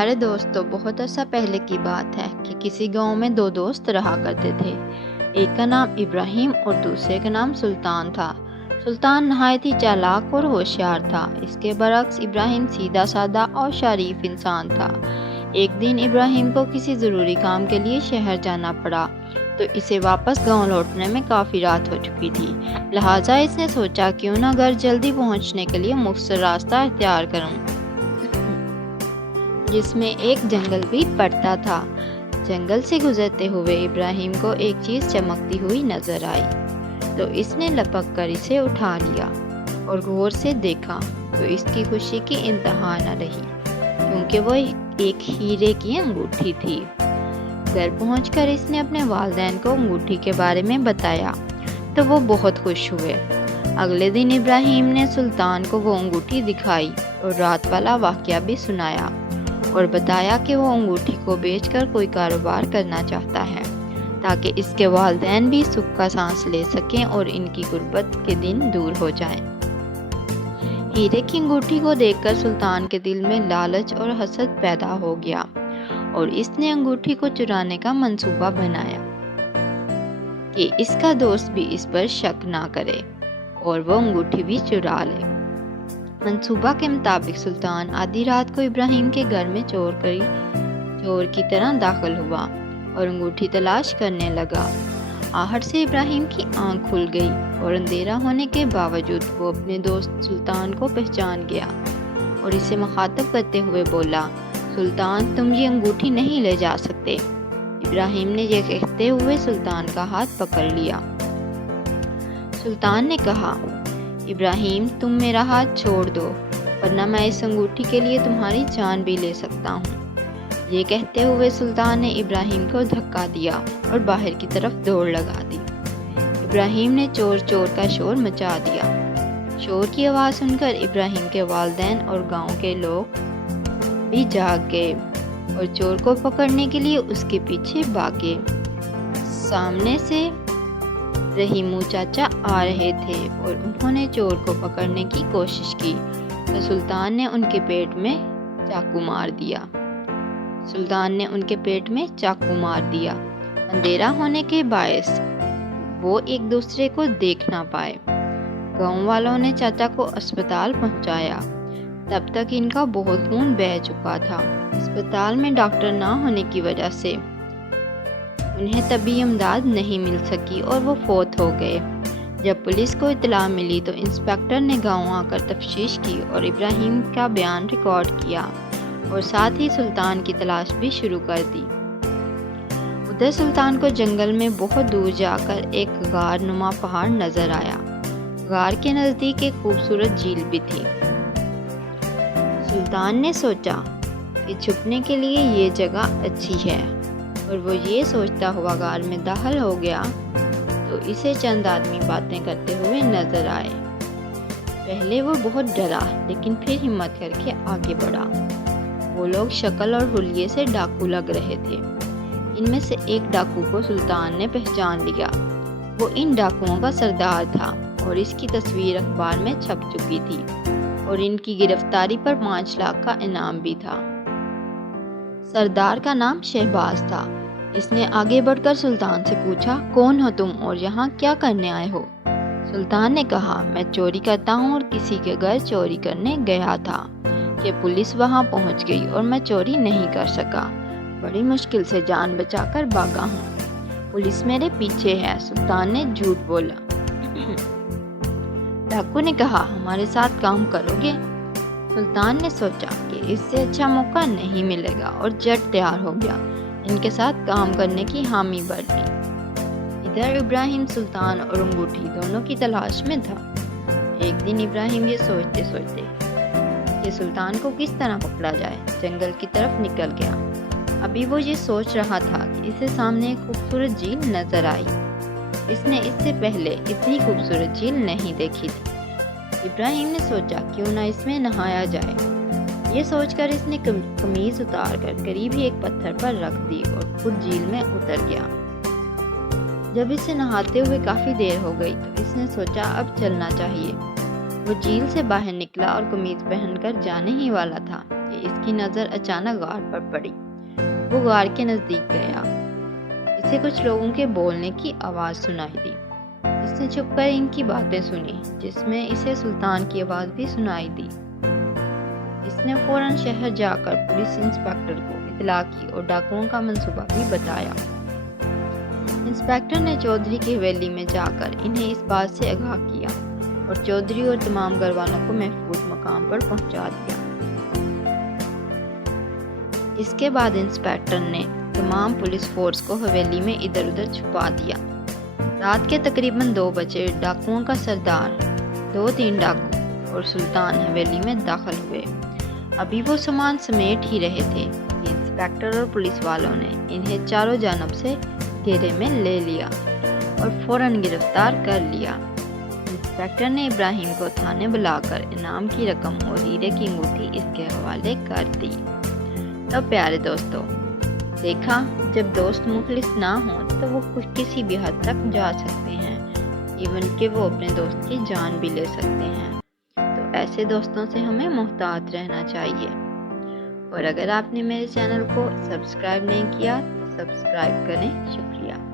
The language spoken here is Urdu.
ارے دوستو، بہت عرصہ پہلے کی بات ہے کہ کسی گاؤں میں دو دوست رہا کرتے تھے۔ ایک کا نام ابراہیم اور دوسرے کا نام سلطان تھا۔ سلطان نہایت ہی چالاک اور ہوشیار تھا۔ اس کے برعکس ابراہیم سیدھا سادہ اور شریف انسان تھا۔ ایک دن ابراہیم کو کسی ضروری کام کے لیے شہر جانا پڑا تو اسے واپس گاؤں لوٹنے میں کافی رات ہو چکی تھی، لہٰذا اس نے سوچا کیوں نہ گھر جلدی پہنچنے کے لیے مختصر راستہ اختیار کروں، جس میں ایک جنگل بھی پڑتا تھا۔ جنگل سے گزرتے ہوئے ابراہیم کو ایک چیز چمکتی ہوئی نظر آئی تو اس نے لپک کر اسے اٹھا لیا اور غور سے دیکھا تو اس کی خوشی کی انتہا نہ رہی، کیونکہ وہ ایک ہیرے کی انگوٹھی تھی۔ گھر پہنچ کر اس نے اپنے والدین کو انگوٹھی کے بارے میں بتایا تو وہ بہت خوش ہوئے۔ اگلے دن ابراہیم نے سلطان کو وہ انگوٹھی دکھائی اور رات والا واقعہ بھی سنایا اور بتایا کہ وہ انگوٹھی کو بیچ کر کوئی کاروبار کرنا چاہتا ہے تاکہ اس کے والدین بھی سکھ کا سانس لے سکیں اور ان کی غربت کے دن دور ہو جائیں۔ ہیرے کی انگوٹھی کو دیکھ کر سلطان کے دل میں لالچ اور حسد پیدا ہو گیا اور اس نے انگوٹھی کو چرانے کا منصوبہ بنایا کہ اس کا دوست بھی اس پر شک نہ کرے اور وہ انگوٹھی بھی چرا لے۔ منصوبہ کے مطابق سلطان آدھی رات کو ابراہیم کے گھر میں چور کی طرح داخل ہوا اور انگوٹھی تلاش کرنے لگا۔ آہٹ سے ابراہیم کی آنکھ کھل گئی اور اندھیرا ہونے کے باوجود وہ اپنے دوست سلطان کو پہچان گیا اور اسے مخاطب کرتے ہوئے بولا، سلطان، تم یہ انگوٹھی نہیں لے جا سکتے۔ ابراہیم نے یہ کہتے ہوئے سلطان کا ہاتھ پکڑ لیا۔ سلطان نے کہا، ابراہیم، تم میرا ہاتھ چھوڑ دو ورنہ میں اس انگوٹھی کے لیے تمہاری جان بھی لے سکتا ہوں۔ یہ کہتے ہوئے سلطان نے ابراہیم کو دھکا دیا اور باہر کی طرف دوڑ لگا دی۔ ابراہیم نے چور چور کا شور مچا دیا۔ شور کی آواز سن کر ابراہیم کے والدین اور گاؤں کے لوگ بھی جاگ گئے اور چور کو پکڑنے کے لیے اس کے پیچھے بھاگے۔ سامنے سے رحیمو چاچا آ رہے تھے اور انہوں نے چور کو پکڑنے کی کوشش کی تو سلطان نے ان کے پیٹ میں چاقو مار دیا۔ اندھیرا ہونے کے باعث وہ ایک دوسرے کو دیکھ نہ پائے۔ گاؤں والوں نے چاچا کو اسپتال پہنچایا۔ تب تک ان کا بہت خون بہہ چکا تھا۔ اسپتال میں ڈاکٹر نہ ہونے کی وجہ سے انہیں طبی امداد نہیں مل سکی اور وہ فوت ہو گئے۔ جب پولیس کو اطلاع ملی تو انسپکٹر نے گاؤں آ کر تفتیش کی اور ابراہیم کا بیان ریکارڈ کیا اور ساتھ ہی سلطان کی تلاش بھی شروع کر دی۔ ادھر سلطان کو جنگل میں بہت دور جا کر ایک غار نما پہاڑ نظر آیا۔ غار کے نزدیک ایک خوبصورت جھیل بھی تھی۔ سلطان نے سوچا کہ چھپنے کے لیے یہ جگہ اچھی ہے، اور وہ یہ سوچتا ہوا غار میں داخل ہو گیا تو اسے چند آدمی باتیں کرتے ہوئے نظر آئے۔ پہلے وہ بہت ڈرا لیکن پھر ہمت کر کے آگے بڑھا۔ وہ لوگ شکل اور حلیے سے ڈاکو لگ رہے تھے۔ ان میں سے ایک ڈاکو کو سلطان نے پہچان لیا۔ وہ ان ڈاکوؤں کا سردار تھا اور اس کی تصویر اخبار میں چھپ چکی تھی اور ان کی گرفتاری پر 5 لاکھ کا انعام بھی تھا۔ سردار کا نام شہباز تھا۔ اس نے آگے بڑھ کر سلطان سے پوچھا، کون ہو تم اور یہاں کیا کرنے آئے ہو؟ سلطان نے کہا، میں چوری کرتا ہوں اور کسی کے گھر چوری کرنے گیا تھا کہ پولیس وہاں پہنچ گئی اور میں چوری نہیں کر سکا۔ بڑی مشکل سے جان بچا کر بھاگا ہوں۔ پولیس میرے پیچھے ہے۔ سلطان نے جھوٹ بولا۔ ڈاکو نے کہا، ہمارے ساتھ کام کرو گے؟ سلطان نے سوچا کہ اس سے اچھا موقع نہیں ملے گا اور جٹ تیار ہو گیا۔ ان کے ساتھ کام کرنے کی حامی بھر دی۔ ادھر ابراہیم سلطان اور انگوٹھی دونوں کی تلاش میں تھا۔ ایک دن ابراہیم یہ سوچتے کہ سلطان کو کس طرح پکڑا جائے، جنگل کی طرف نکل گیا۔ ابھی وہ یہ سوچ رہا تھا کہ اسے سامنے ایک خوبصورت جھیل نظر آئی۔ اس نے اس سے پہلے اتنی خوبصورت جھیل نہیں دیکھی تھی۔ ابراہیم نے سوچا کیوں نہ اس میں نہایا جائے۔ یہ سوچ کر اس نے قمیض اتار کر قریب ہی ایک پتھر پر رکھ دی اور خود جھیل میں اتر گیا۔ جب اسے نہاتے ہوئے کافی دیر ہو گئی تو اس نے سوچا اب چلنا چاہیے۔ وہ جھیل سے باہر نکلا اور قمیض پہن کر جانے ہی والا تھا کہ اس کی نظر اچانک غار پر پڑی۔ وہ غار کے نزدیک گیا۔ اسے کچھ لوگوں کے بولنے کی آواز سنائی دی۔ اس نے چھپ کر ان کی باتیں سنی، جس میں اسے سلطان کی آواز بھی سنائی دی۔ اس نے فوراً شہر جا کر پولیس انسپکٹر کو اطلاع کی اور ڈاکوؤں کا منصوبہ بھی بتایا۔ انسپکٹر نے چودھری کی حویلی میں جا کر انہیں اس بات سے آگاہ کیا اور چودھری اور تمام گھر والوں کو محفوظ مقام پر پہنچا دیا۔ اس کے بعد انسپکٹر نے تمام پولیس فورس کو حویلی میں ادھر ادھر چھپا دیا۔ رات کے تقریباً 2 بجے ڈاکوؤں کا سردار، 2-3 ڈاکو اور سلطان حویلی میں داخل ہوئے۔ ابھی وہ سامان سمیٹ ہی رہے تھے کہ انسپکٹر اور پولیس والوں نے انہیں چاروں جانب سے گھیرے میں لے لیا اور فوراً گرفتار کر لیا۔ انسپکٹر نے ابراہیم کو تھانے بلا کر انعام کی رقم اور ہیرے کی انگوٹھی اس کے حوالے کر دی۔ تو پیارے دوستو، دیکھا جب دوست مخلص نہ ہوں تو وہ کسی بھی حد تک جا سکتے ہیں، ایون کہ وہ اپنے دوست کی جان بھی لے سکتے ہیں۔ تو ایسے دوستوں سے ہمیں محتاط رہنا چاہیے۔ اور اگر آپ نے میرے چینل کو سبسکرائب نہیں کیا تو سبسکرائب کریں۔ شکریہ۔